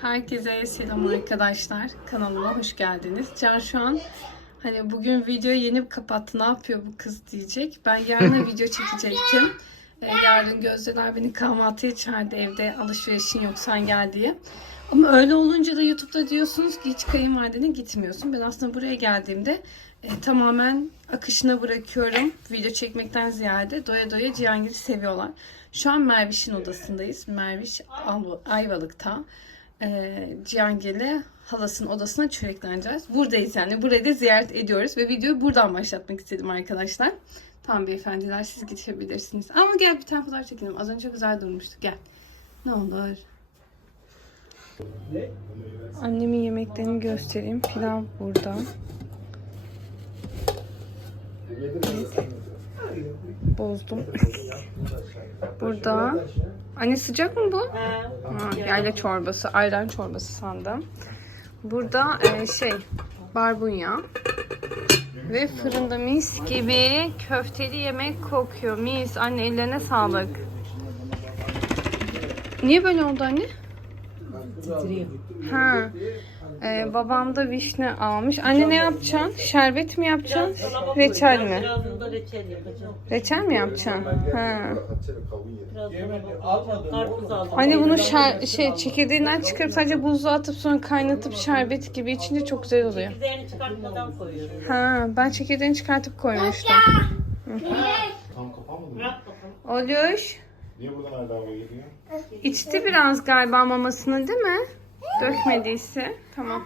Herkese selam arkadaşlar. Kanalıma hoş geldiniz. Can şu an hani bugün videoyu yeni kapattı. Ne yapıyor bu kız diyecek. Ben yarın video çekecektim. Ee, yarın Gözdeler beni kahvaltıya çağırdı evde alışverişin yok sen gel diye. Ama öyle olunca da YouTube'da diyorsunuz ki hiç kayınvalidene gitmiyorsun. Ben aslında buraya geldiğimde e, tamamen akışına bırakıyorum. Video çekmekten ziyade doya doya Cihangir'i seviyorlar. Şu an Merviş'in odasındayız. Merviş Al- Ayvalık'ta. E, Cihangir'le halasının odasına çörekleneceğiz. Buradayız yani. Burayı da ziyaret ediyoruz ve videoyu buradan başlatmak istedim arkadaşlar. Tamam beyefendiler siz geçebilirsiniz. Ama gel bir tane fotoğraf çekelim. Az önce güzel durmuştuk. Gel. Ne olur. Annemin yemeklerini göstereyim. Pilav burada. Bozdum. Burada. Anne sıcak mı bu? Ha, yayla çorbası, ayran çorbası sandım. Burada e, şey, barbunya. Ve fırında mis gibi köfteli yemek kokuyor. Mis. Anne ellerine sağlık. Niye böyle oldu anne? Ha. Ee, babam da vişne almış. Anne ne yapacaksın? Şerbet mi yapacaksın? Reçel mi? Da reçel yapacağım. Reçel mi yapacaksın? Ha. Birazını da karpuz aldım. Anne bunu şer şey çekirdeğinden çıkarıp sadece buzluğa atıp sonra kaynatıp şerbet gibi içince çok güzel oluyor. Çekirdeğini çıkartmadan koyuyorum. Ha, ben çekirdeğini çıkartıp koymuştum. Tam kapanmadı mı? Oluş. Niye buradan hala geliyor? İçti biraz galiba mamasını değil mi? Dökmediyse. Tamam.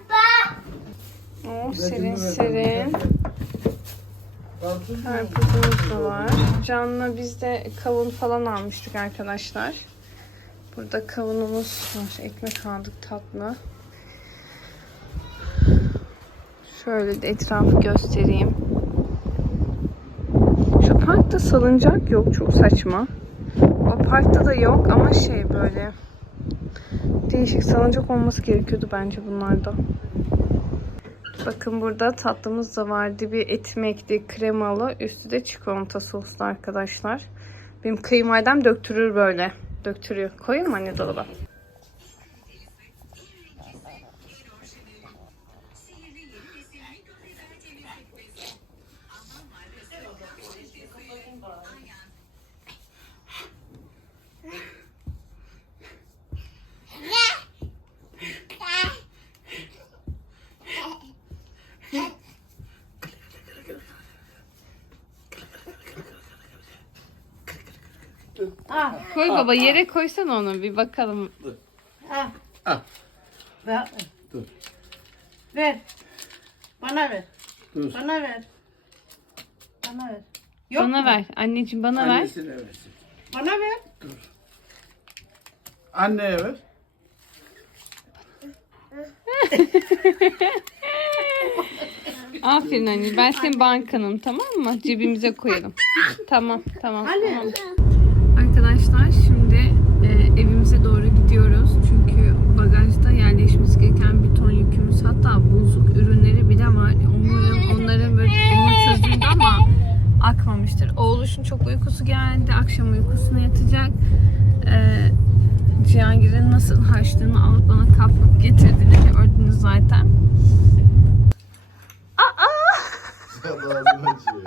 Oh serin serin. Karpuzumuz da var. Can'la biz de kavun falan almıştık arkadaşlar. Burada kavunumuz var. Ekmek aldık tatlı. Şöyle de etrafı göstereyim. Şu parkta salıncak yok. Çok saçma. O parkta da yok ama şey böyle değişik salıncak olması gerekiyordu bence bunlarda. Bakın burada tatlımız da var. Dibi etmekli, kremalı, üstü de çikolata soslu arkadaşlar. Benim kayınvalidem döktürür böyle. Döktürüyor. Koyayım mı anne dolaba? Koy baba yere koysan onu bir bakalım. Ver. Dur. Ver. Bana ver. Dur. Bana ver. Bana ver. Yok Bana mu? ver. Anneciğim bana ver. Annesine versin. Bana ver. Anneye ver. Aferin anne. Ben senin bankanım tamam mı? Cebimize koyalım. tamam tamam. tamam. Arkadaşlar şimdi e, evimize doğru gidiyoruz. Çünkü bagajda yerleşmesi gereken bir ton yükümüz hatta buzluk ürünleri bile var. Umarım onların böyle elini çözdüğünde ama akmamıştır. Oğluşun çok uykusu geldi. Akşam uykusuna yatacak. E, Cihangir'in nasıl haçlığını alıp bana kaplık getirdiğini gördünüz zaten. Ağzını açıyor.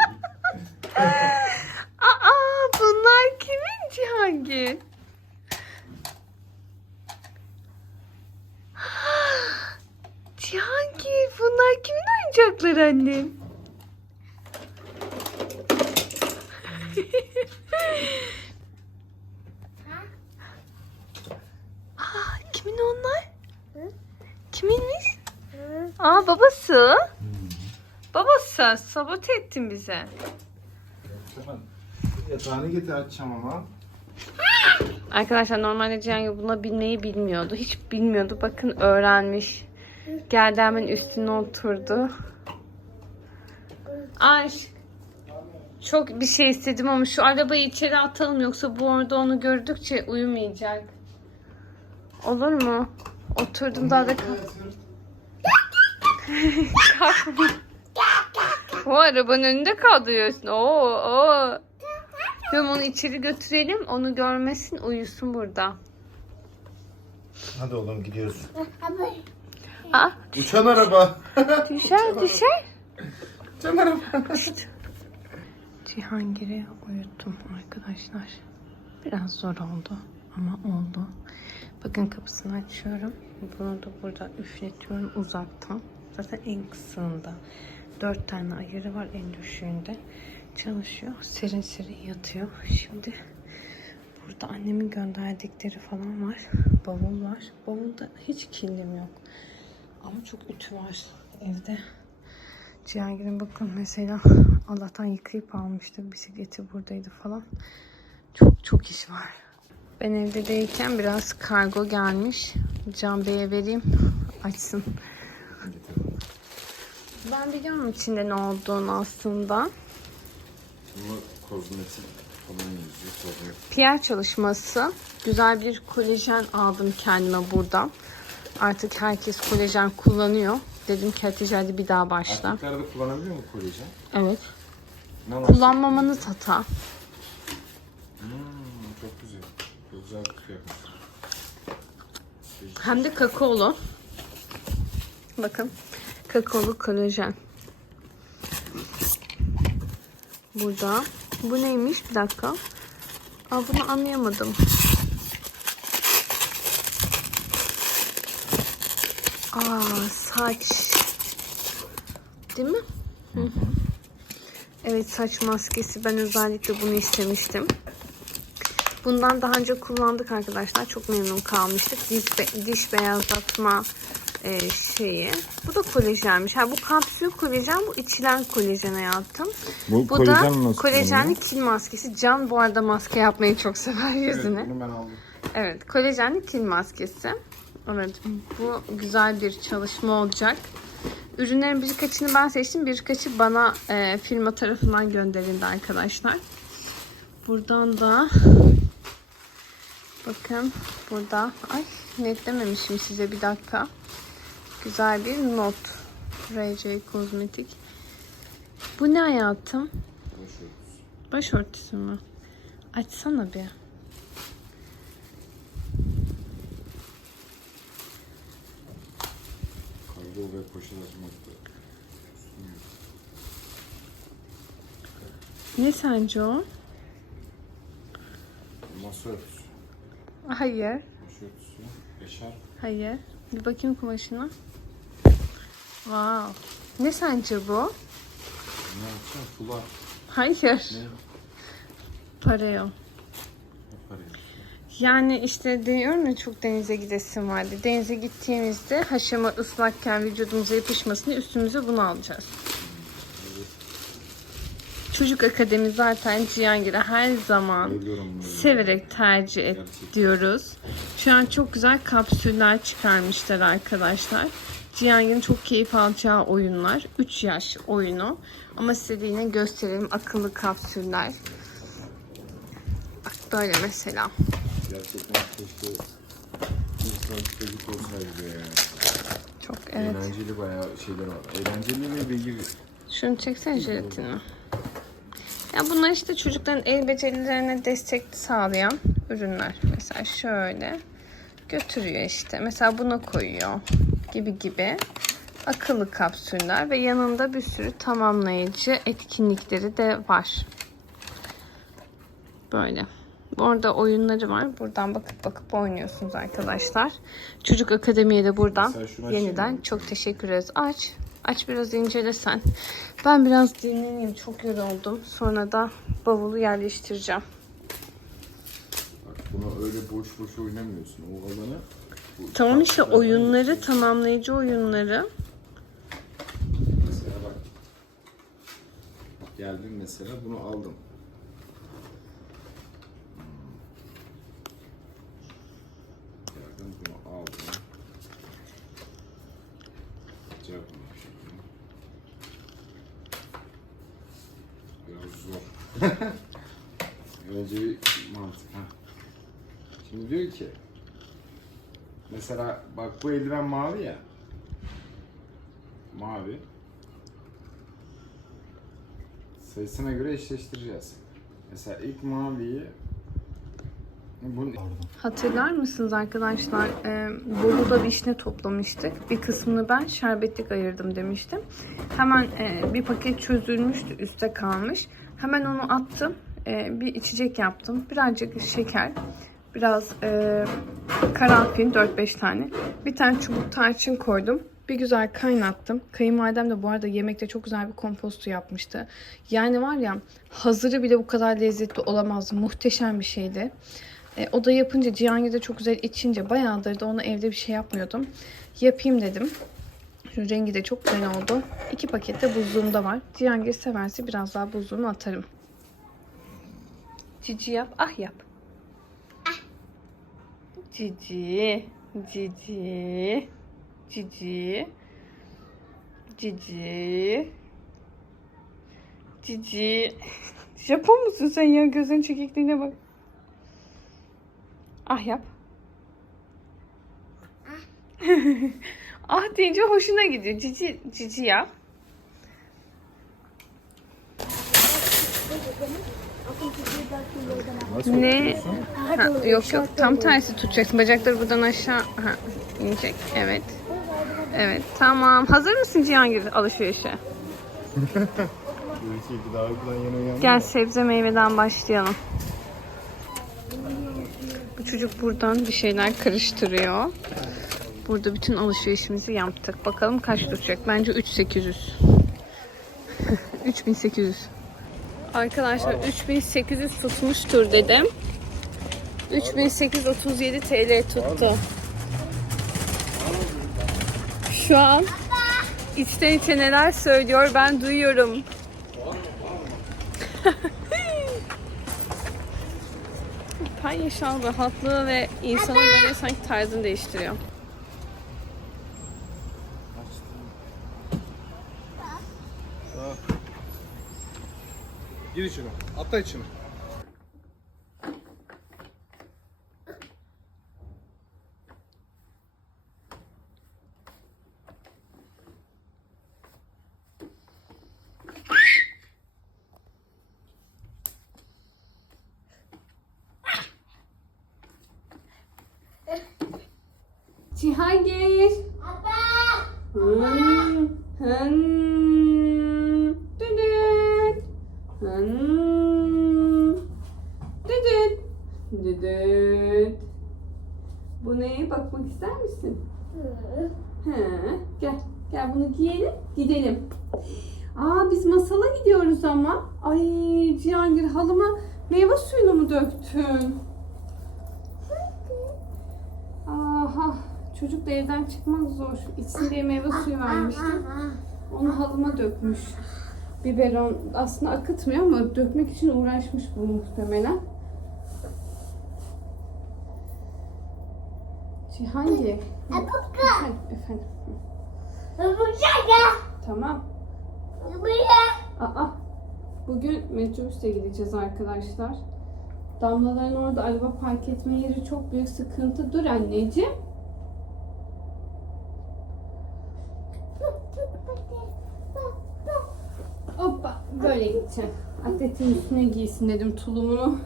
Aa bunlar kimin Cihangir? Cihangir bunlar kimin oyuncakları annem? Aa kimin onlar? Kiminmiş? Aa babası. Babası sabote ettin bize. Tamam. Yatağını getir açacağım ama. Arkadaşlar normalde Cihangir buna binmeyi bilmiyordu. Hiç bilmiyordu. Bakın öğrenmiş. Geldi hemen üstüne oturdu. Aşk. Çok bir şey istedim ama şu arabayı içeri atalım yoksa bu orada onu gördükçe uyumayacak. Olur mu? Oturdum daha da kalk. Kalkma. O arabanın önünde kalıyorsun. Oo, oo. Diyorum onu içeri götürelim. Onu görmesin uyusun burada. Hadi oğlum gidiyoruz. Aa, Uçan araba. düşer düşer. Uçan araba. Cihangir'i uyuttum arkadaşlar. Biraz zor oldu ama oldu. Bakın kapısını açıyorum. Bunu da burada üfletiyorum uzaktan. Zaten en kısığında. Dört tane ayarı var en düşüğünde. Çalışıyor. Serin serin yatıyor. Şimdi burada annemin gönderdikleri falan var. Bavul var. Bavulda hiç kilim yok. Ama çok ütü var evde. Cihangir'in bakın mesela Allah'tan yıkayıp almıştı. Bisikleti buradaydı falan. Çok çok iş var. Ben evde değilken biraz kargo gelmiş. Can Bey'e vereyim. Açsın. Ben biliyorum içinde ne olduğunu aslında. Bunu kozmetik falan yazıyor. Kozmetik. PR çalışması. Güzel bir kolajen aldım kendime buradan. Artık herkes kolajen kullanıyor. Dedim ki Hatice hadi bir daha başla. Erkekler de kullanabiliyor mu kolajen? Evet. Ne var? Kullanmamanız hata. Hmm, çok güzel. Çok güzel bir fiyat. Hem de kakaolu. Bakın. Kakaolu kolajen. Burada. Bu neymiş? Bir dakika. Aa, bunu anlayamadım. Aa saç. Değil mi? Hı hı. Evet saç maskesi. Ben özellikle bunu istemiştim. Bundan daha önce kullandık arkadaşlar. Çok memnun kalmıştık. Diş, be- diş beyazlatma e, şeyi. Bu da kolajenmiş. Ha, bu kapsül kolajen, bu içilen kolajen hayatım. Bu, Bu da kolajenli kil maskesi. Can bu arada maske yapmayı çok sever yüzüne. Evet, bunu ben aldım. Evet, kolajenli kil maskesi. Evet, bu güzel bir çalışma olacak. Ürünlerin birkaçını ben seçtim, birkaçı bana e, firma tarafından gönderildi arkadaşlar. Buradan da bakın burada ay netlememişim size bir dakika. Güzel bir not. RC Kozmetik. Bu ne hayatım? Başörtüsü mü? Açsana bir. Kargo ve poşet açmakta. Ne sence o? Masa örtüsü. Hayır. Başörtüsü. Eşarp. Hayır. Bir bakayım kumaşına. Wow. Ne sence bu? Ne yapacağım? Fular. Hayır. Ne? Pareo. Yani işte diyorum ya çok denize gidesim vardı. Denize gittiğimizde haşama ıslakken vücudumuza yapışmasını üstümüze bunu alacağız. Çocuk Akademi zaten Cihangir'e her zaman severek tercih ediyoruz. Şu an çok güzel kapsüller çıkarmışlar arkadaşlar. Cihangir'in çok keyif alacağı oyunlar. 3 yaş oyunu. Ama size yine gösterelim akıllı kapsüller. Bak böyle mesela. Gerçekten keşke insan çocuk olsaydı ya. Çok evet. Eğlenceli bayağı şeyler var. Eğlenceli ve bilgi. Şunu çeksene jelatini. Ya bunlar işte çocukların el becerilerine destek sağlayan ürünler. Mesela şöyle götürüyor işte. Mesela buna koyuyor gibi gibi. Akıllı kapsüller ve yanında bir sürü tamamlayıcı etkinlikleri de var. Böyle. Orada oyunları var. Buradan bakıp bakıp oynuyorsunuz arkadaşlar. Çocuk Akademi'ye de buradan açayım yeniden mı? çok teşekkür ederiz. Aç. Aç biraz incele sen. Ben biraz dinleneyim. Çok yoruldum. Sonra da bavulu yerleştireceğim. Bak buna öyle boş boş oynamıyorsun. O alanı bu Tamam işte oyunları, tamamlayıcı oyunları. Mesela bak. Geldin mesela bunu aldım. Hmm. Geldim bunu aldım. Cevap Biraz zor. Önce bir mantık ha. Şimdi diyor ki mesela bak bu eldiven mavi ya. Mavi. Sayısına göre eşleştireceğiz. Mesela ilk maviyi? Hatırlar mısınız arkadaşlar? E, Bolu'da vişne toplamıştık. Bir kısmını ben şerbetlik ayırdım demiştim. Hemen e, bir paket çözülmüştü. Üste kalmış. Hemen onu attım. E, bir içecek yaptım. Birazcık şeker. Biraz e, karanfil 4-5 tane. Bir tane çubuk tarçın koydum. Bir güzel kaynattım. Kayınvalidem de bu arada yemekte çok güzel bir kompostu yapmıştı. Yani var ya hazırı bile bu kadar lezzetli olamaz. Muhteşem bir şeydi. E, o da yapınca Cihangir de çok güzel içince bayağıdır da ona evde bir şey yapmıyordum. Yapayım dedim. Şu rengi de çok güzel oldu. İki paket de buzluğumda var. Cihangir severse biraz daha buzluğuma atarım. Cici yap. Ah yap. Cici. Cici. Cici. Cici. Cici. Japon musun sen ya? Gözün çekikliğine bak. Ah yap. ah deyince hoşuna gidiyor. Cici, cici yap. Nasıl Ne? Ha, yok yok tam tersi tutacaksın. Bacakları buradan aşağı ha, inecek. Evet. Evet tamam. Hazır mısın Cihangir alışverişe? Gel sebze meyveden başlayalım. Bu çocuk buradan bir şeyler karıştırıyor. Burada bütün alışverişimizi yaptık. Bakalım kaç tutacak? Bence 3800. 3800. Arkadaşlar 3800 tutmuştur dedim. 3837 TL tuttu. Şu an içten içe neler söylüyor ben duyuyorum. Penye şal rahatlığı ve insanın böyle sanki tarzını değiştiriyor. Gir içine. Atla içine. Cihangir. Hmm. Hmm. Düdüt. Hmm. Düdüt. Düdüt. Bu neye bakmak ister misin? He, gel. Gel bunu giyelim. Gidelim. Aa biz masala gidiyoruz ama. Ay Cihangir halıma meyve suyunu mu döktün? Aha çocuk da evden çıkmak zor. İçsin diye meyve suyu vermiştim. Onu halıma dökmüş. Biberon aslında akıtmıyor ama dökmek için uğraşmış bu muhtemelen. Cihangir. Efendim, efendim. Tamam. Aa, bugün metrobüste gideceğiz arkadaşlar. Damlaların orada araba park etme yeri çok büyük sıkıntı. Dur anneciğim. Hoppa böyle gideceğim. Atletin üstüne giysin dedim tulumunu.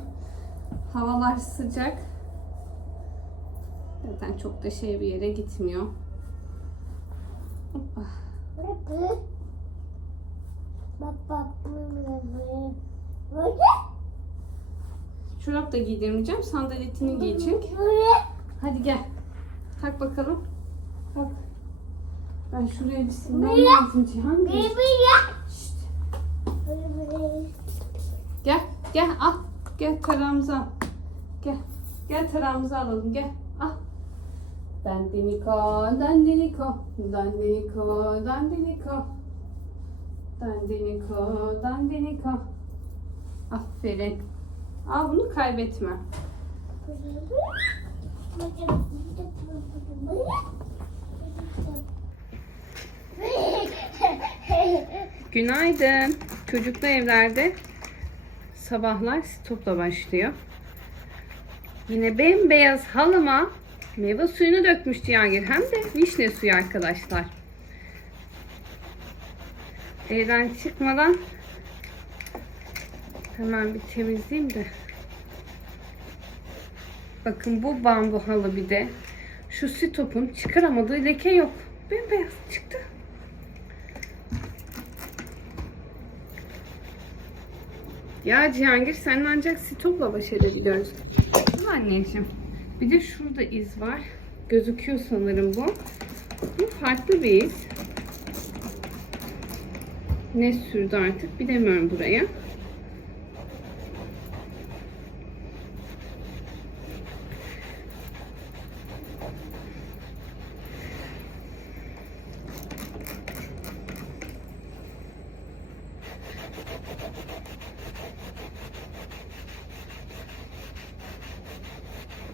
Havalar sıcak. Zaten çok da şey bir yere gitmiyor. Hoppa. Çorap da giydirmeyeceğim. Sandaletini giyecek. Hadi gel. Tak bakalım. Tak. Ben şuraya bir silmem lazım Cihan. Şşt. Gel. Gel al. Gel tarağımızı al. Gel. Gel tarağımızı alalım. Gel. Al. Dandiliko, dandiliko, dandiliko, dandiliko. Dandiliko, dandiliko. Aferin. Al bunu kaybetme. Günaydın. Çocuklu evlerde sabahlar stopla başlıyor. Yine bembeyaz halıma meyve suyunu dökmüş Cihangir. Hem de vişne suyu arkadaşlar. Evden çıkmadan hemen bir temizleyeyim de. Bakın bu bambu halı bir de. Şu stopun çıkaramadığı leke yok. Bembeyaz çıktı. Ya Cihangir sen ancak stopla baş edebiliyoruz. Değil anneciğim? Bir de şurada iz var. Gözüküyor sanırım bu. Bu farklı bir iz. Ne sürdü artık bilemiyorum buraya.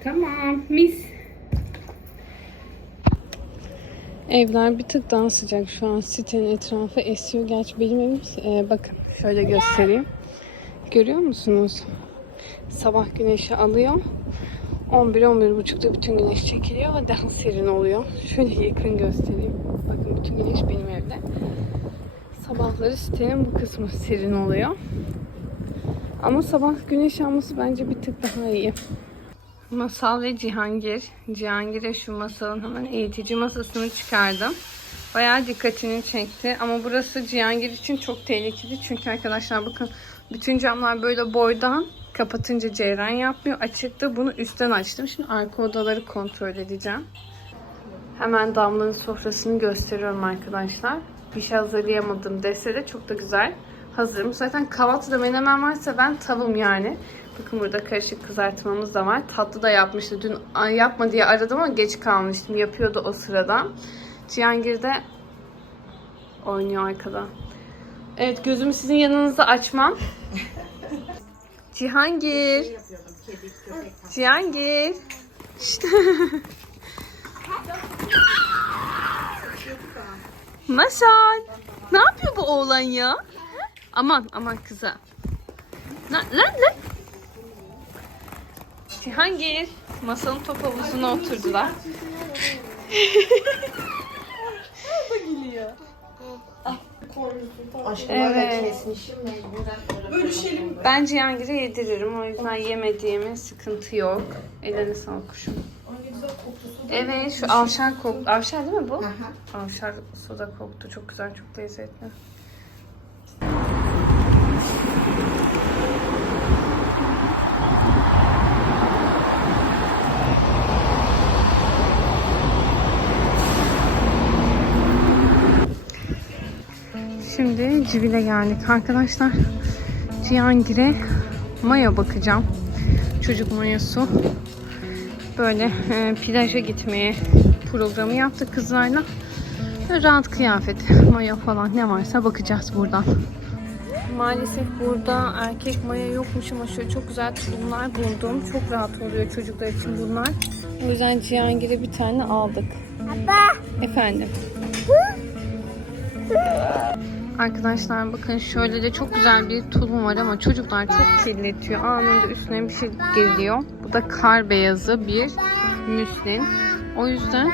Tamam, mis. Evler bir tık daha sıcak şu an. Sitenin etrafı esiyor. Gerçi benim evim e, bakın şöyle göstereyim. Görüyor musunuz? Sabah güneşi alıyor. 11-11.30'da bütün güneş çekiliyor ve daha serin oluyor. Şöyle yakın göstereyim. Bakın bütün güneş benim evde. Sabahları sitenin bu kısmı serin oluyor. Ama sabah güneş alması bence bir tık daha iyi. Masal ve Cihangir. Cihangir'e şu masalın hemen eğitici masasını çıkardım. Bayağı dikkatini çekti. Ama burası Cihangir için çok tehlikeli. Çünkü arkadaşlar bakın bütün camlar böyle boydan kapatınca ceyran yapmıyor. Açıkta bunu üstten açtım. Şimdi arka odaları kontrol edeceğim. Hemen Damla'nın sofrasını gösteriyorum arkadaşlar. Bir şey hazırlayamadım dese de çok da güzel. Hazırım. Zaten kahvaltıda menemen varsa ben tavım yani. Bakın burada karışık kızartmamız da var. Tatlı da yapmıştı. Dün "Ay, yapma diye aradım ama geç kalmıştım. Yapıyordu o sırada. Cihangir de oynuyor arkada. Evet gözümü sizin yanınızda açmam. Cihangir. Cihangir. İşte. Masal. Ne yapıyor bu oğlan ya? Aman aman kıza. Lan lan lan. Cihangir. Masanın top havuzuna oturdular. Evet. kesmişim mecburen. Ben Cihangir'e yediririm. O yüzden yemediğime sıkıntı yok. Ellerine sağlık kuşum. Evet şu avşar koktu. Avşar değil mi bu? Avşar soda koktu. Çok güzel, çok lezzetli. Şimdi Civil'e geldik arkadaşlar. Cihangir'e maya bakacağım. Çocuk mayası. Böyle e, plaja gitmeye programı yaptık kızlarla. Rahat kıyafet, maya falan ne varsa bakacağız buradan. Maalesef burada erkek maya yokmuş ama şöyle çok güzel tulumlar buldum. Çok rahat oluyor çocuklar için bunlar. O yüzden Cihangir'e bir tane aldık. Efendim. Arkadaşlar bakın şöyle de çok güzel bir tulum var ama çocuklar çok kirletiyor. Anında üstüne bir şey geliyor. Bu da kar beyazı bir müslin. O yüzden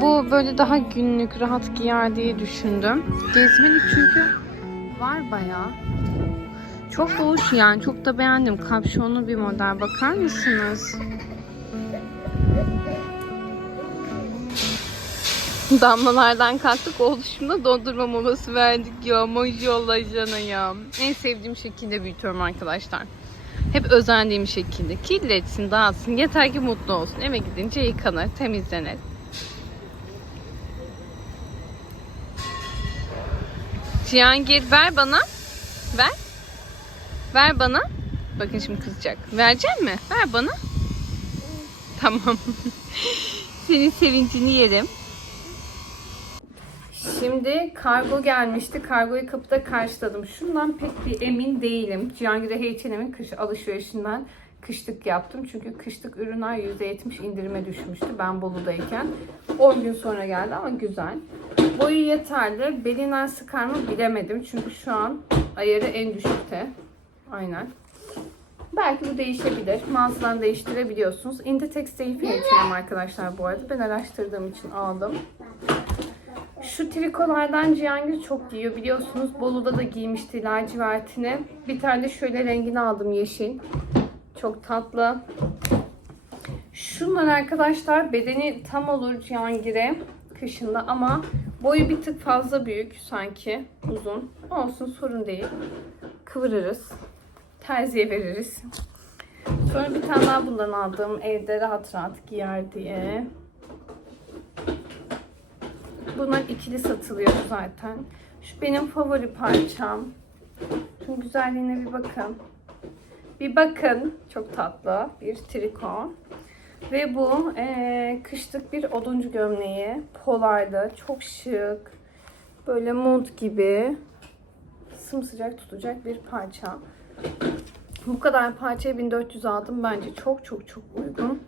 bu böyle daha günlük rahat giyer diye düşündüm. Gezmelik çünkü var bayağı. Çok da hoş yani çok da beğendim. Kapşonlu bir model bakar mısınız? Damlalardan kalktık oluşumda dondurma molası verdik ya maşallah cana ya. En sevdiğim şekilde büyütüyorum arkadaşlar. Hep özendiğim şekilde. Kirletsin, dağıtsın. Yeter ki mutlu olsun. Eve gidince yıkanır, temizlenir. Cihangir ver bana. Ver. Ver bana. Bakın şimdi kızacak. Verecek mi? Ver bana. Tamam. Senin sevincini yerim. Şimdi kargo gelmişti. Kargoyu kapıda karşıladım. Şundan pek bir emin değilim. Cihangir'e H&M'in kış alışverişinden kışlık yaptım. Çünkü kışlık ürünler %70 indirime düşmüştü ben Bolu'dayken. 10 gün sonra geldi ama güzel. Boyu yeterli. Belinden sıkar mı bilemedim. Çünkü şu an ayarı en düşükte. Aynen. Belki bu değişebilir. Mağazadan değiştirebiliyorsunuz. Inditex'te fiyatıyım arkadaşlar bu arada. Ben araştırdığım için aldım. Şu trikolardan Cihangir çok giyiyor biliyorsunuz. Bolu'da da giymişti lacivertini. Bir tane de şöyle rengini aldım yeşil. Çok tatlı. Şunlar arkadaşlar bedeni tam olur Cihangir'e kışında ama boyu bir tık fazla büyük sanki uzun. Olsun sorun değil. Kıvırırız. Terziye veririz. Sonra bir tane daha bundan aldım. Evde rahat rahat giyer diye. Bunlar ikili satılıyor zaten. Şu benim favori parçam. Şunun güzelliğine bir bakın. Bir bakın. Çok tatlı. Bir triko. Ve bu eee, kışlık bir oduncu gömleği. Polarlı. Çok şık. Böyle mont gibi. Sımsıcak tutacak bir parça. Bu kadar parçaya 1400 aldım. Bence çok çok çok uygun.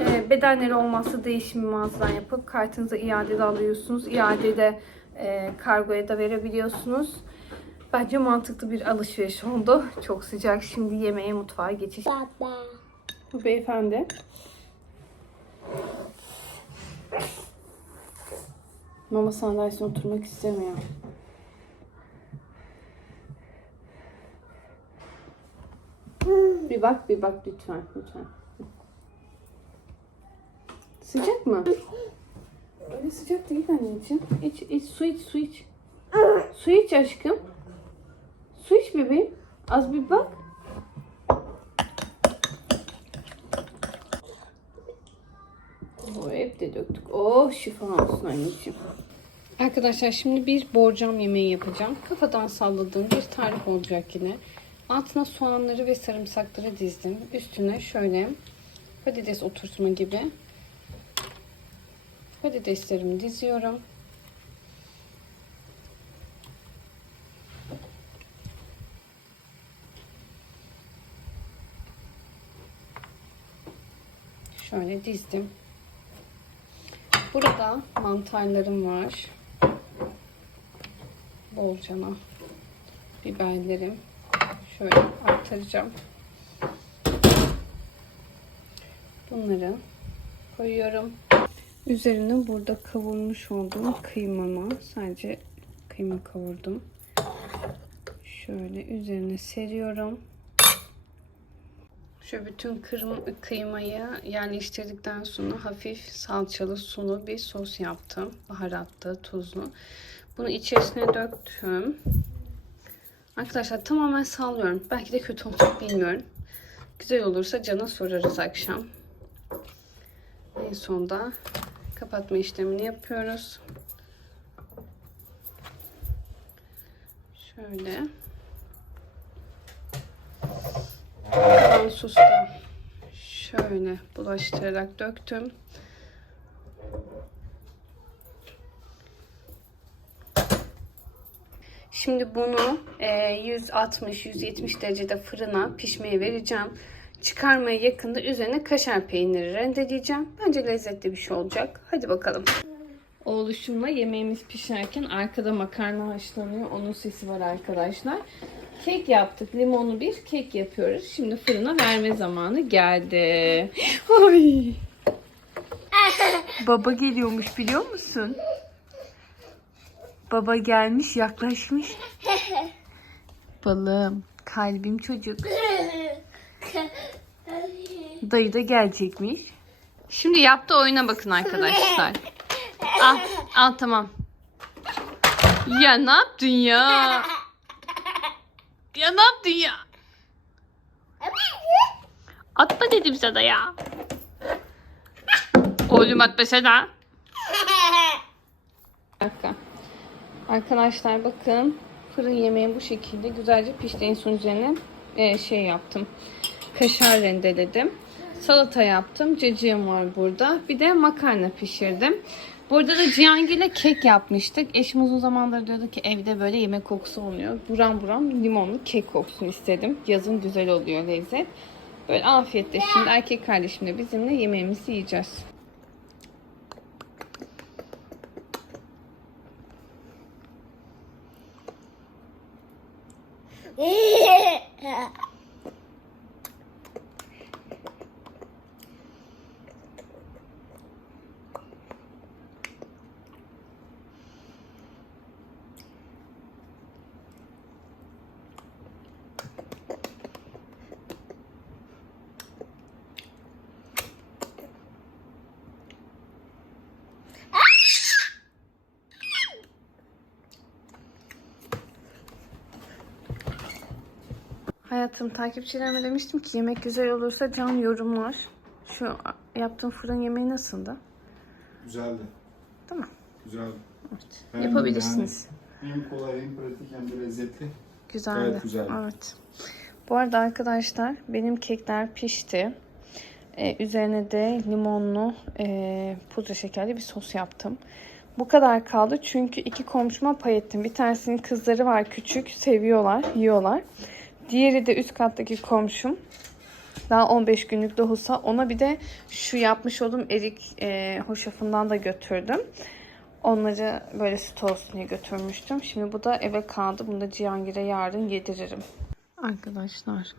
Ee, bedenleri olmazsa değişim mağazadan yapıp kartınıza iade de alıyorsunuz. İade de e, kargoya da verebiliyorsunuz. Bence mantıklı bir alışveriş oldu. Çok sıcak. Şimdi yemeğe mutfağa geçiş. Baba. Bu beyefendi. Mama sandalyesine oturmak istemiyor. Bir bak, bir bak lütfen, lütfen. Sıcak mı? Öyle sıcak değil anneciğim. İç, iç, su iç, su iç. Su iç aşkım. Su iç bebeğim. Az bir bak. Oh, hep de döktük. Oh şifa olsun anneciğim. Arkadaşlar şimdi bir borcam yemeği yapacağım. Kafadan salladığım bir tarif olacak yine. Altına soğanları ve sarımsakları dizdim. Üstüne şöyle patates oturtma gibi patateslerimi diziyorum. Şöyle dizdim. Burada mantarlarım var. Bolcana biberlerim. Şöyle aktaracağım. Bunları koyuyorum. Üzerine burada kavurmuş olduğum kıymama sadece kıyma kavurdum. Şöyle üzerine seriyorum. Şu bütün kırm kıymayı yerleştirdikten sonra hafif salçalı sulu bir sos yaptım. Baharatlı, tuzlu. Bunu içerisine döktüm. Arkadaşlar tamamen sallıyorum. Belki de kötü olacak bilmiyorum. Güzel olursa cana sorarız akşam. En sonda kapatma işlemini yapıyoruz. Şöyle. Kalan şöyle bulaştırarak döktüm. Şimdi bunu e, 160-170 derecede fırına pişmeye vereceğim. Çıkarmaya yakında üzerine kaşar peyniri rendeleyeceğim. Bence lezzetli bir şey olacak. Hadi bakalım. Oğluşumla yemeğimiz pişerken arkada makarna haşlanıyor. Onun sesi var arkadaşlar. Kek yaptık. Limonlu bir kek yapıyoruz. Şimdi fırına verme zamanı geldi. Ay. Baba geliyormuş biliyor musun? Baba gelmiş yaklaşmış. Balım kalbim çocuk. Dayı da gelecekmiş. Şimdi yaptığı oyuna bakın arkadaşlar. Al, al tamam. Ya ne yaptın ya? Ya ne yaptın ya? Atma dedim sana ya. Oğlum. Bir dakika. Arkadaşlar bakın fırın yemeği bu şekilde güzelce pişti. En son üzerine e, şey yaptım. Kaşar rendeledim. Salata yaptım. Cacığım var burada. Bir de makarna pişirdim. Burada da Cihangir'le kek yapmıştık. Eşim uzun zamandır diyordu ki evde böyle yemek kokusu olmuyor. Buram buram limonlu kek kokusunu istedim. Yazın güzel oluyor lezzet. Böyle afiyetle şimdi erkek kardeşimle bizimle yemeğimizi yiyeceğiz. Yeah. Hayatım takipçilerime demiştim ki yemek güzel olursa can yorumlar. Şu yaptığım fırın yemeği nasıldı? Güzeldi. Değil mi? Güzeldi. Evet. Hem Yapabilirsiniz. yani hem kolay hem pratik hem de lezzetli. Güzeldi. Gayet güzeldi. Evet. Bu arada arkadaşlar benim kekler pişti. Ee, üzerine de limonlu e, pudra şekerli bir sos yaptım. Bu kadar kaldı çünkü iki komşuma pay ettim. Bir tanesinin kızları var küçük seviyorlar yiyorlar. Diğeri de üst kattaki komşum. Daha 15 günlük doğusa ona bir de şu yapmış olduğum erik e, hoşafından da götürdüm. Onları böyle süt olsun diye götürmüştüm. Şimdi bu da eve kaldı. Bunu da Cihangir'e yarın yediririm. Arkadaşlar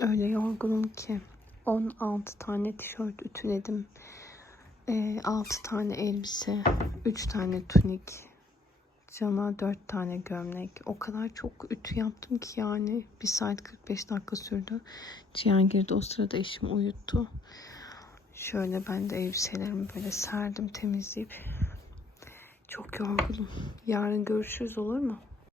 öyle yorgunum ki 16 tane tişört ütüledim. Ee, 6 tane elbise, 3 tane tunik, cana 4 tane gömlek. O kadar çok ütü yaptım ki yani 1 saat 45 dakika sürdü. Cihangir de o sırada eşimi uyuttu. Şöyle ben de elbiselerimi böyle serdim temizleyip. Çok yorgunum. Yarın görüşürüz olur mu?